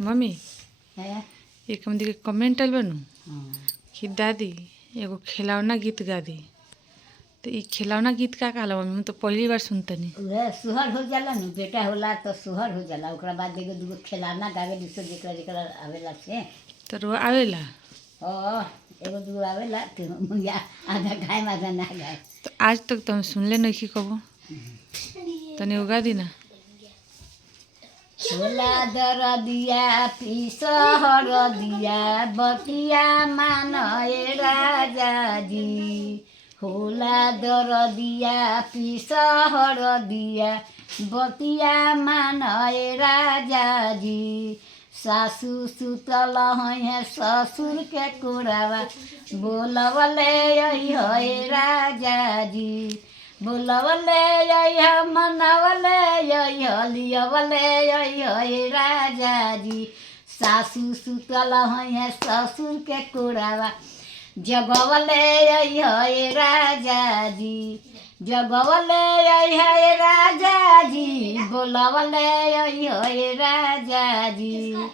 Mummy है। एक हम के कमेंट आइल बनू हाँ। कि दादी एगो खिलौना गीत गा दी। तो ये खिलौना गीत का कहला मम्मी? हम तो पहली बार सुनतनी। उहे सुहर हो जाला नु, बेटा होला तो सुहर हो जाला। ओकरा बाद एगो दूगो खिलौना गावे दिसो जेकरा जेकरा आवेला से। तो रो आवेला? एगो दूगो आवेला तो मुया आधा गाय आधा ना गाय। तो आज तक तो हम सुनले नहीं कि कबो। तनी उगा दी ना। होला दरदिया पिसहर दिया बतिया मानए राजा जी। होला दरदिया पिसहर दिया बतिया मानए राजा जी। सासू सुतल हैं ससुर के कोरावा बोलवले है राजा जी। बोलवले है मनवले है लियवले है राजा जी। सासू सुतल हैं ससुर के कोरावा जगवले है राजा जी। जगवले है राजा जी। बोलवले है राजा जी।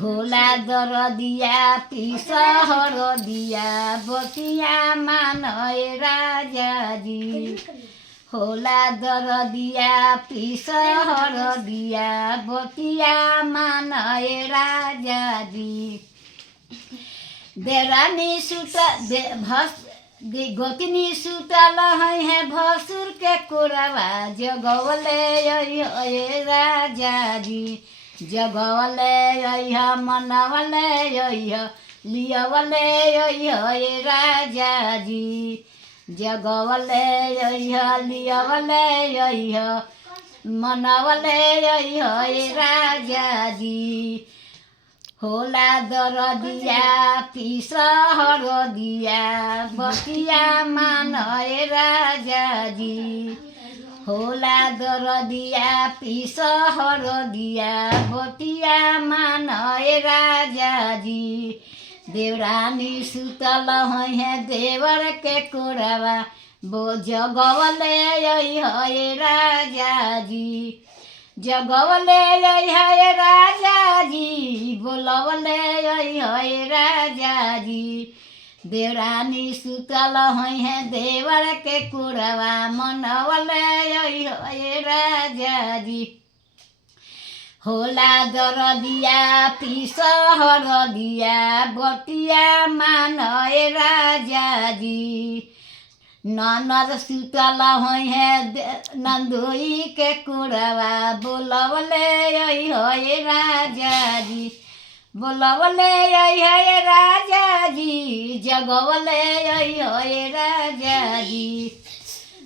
होला दरदिया पिसहर दिया बतिया मानए राजा जी। होला दरदिया पिसहर दिया बतिया मानए राजा जी। देरानी सुता गोतनी सुतल है भसुर के कोरावा जगवले है राजा जी। जगवले है मनवले है लियवले है राजा जी। जगवले है लियवले है मनवले है राजा जी। होला दरदिया पिसहर दिया बतिया मानए राजा जी। होला दरदिया पिसहर दिया बतिया मानए राजा जी। देवरानी सुतल हैं देवर के कोरावा बो जगवले है राजा जी। जगवले है राजा जी। बोलवले है राजा जी। देवरानी सुतल हैं देवर के कोरावा मनवले है राजा जी। होला दरदिया पिसहर दिया बतिया मानए राजा जी। ननद सुतल हैं नंदोई के कोरावा बोलवले है राजा जी। बोलवले है राजा जी। जगवले है राजा जी।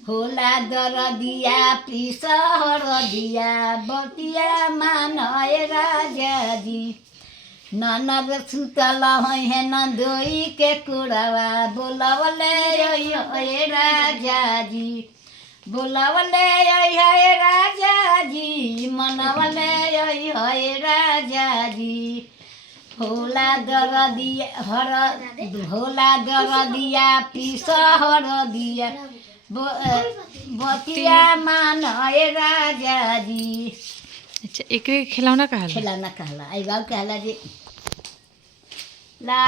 होला दरदिया पिसहर दिया बतिया मानए राजा जी। ननद सुतल हैं नंदोई के कोरावा बोलवले है राजा जी। बोलवले है राजा जी। मनवले है राजा जी। होला दरदिया पिसहर दिया बतिया मानए राजा जी। अच्छा एकरे खिलौना कहला? खिलौना कहला। आई बाबू कहला जी ला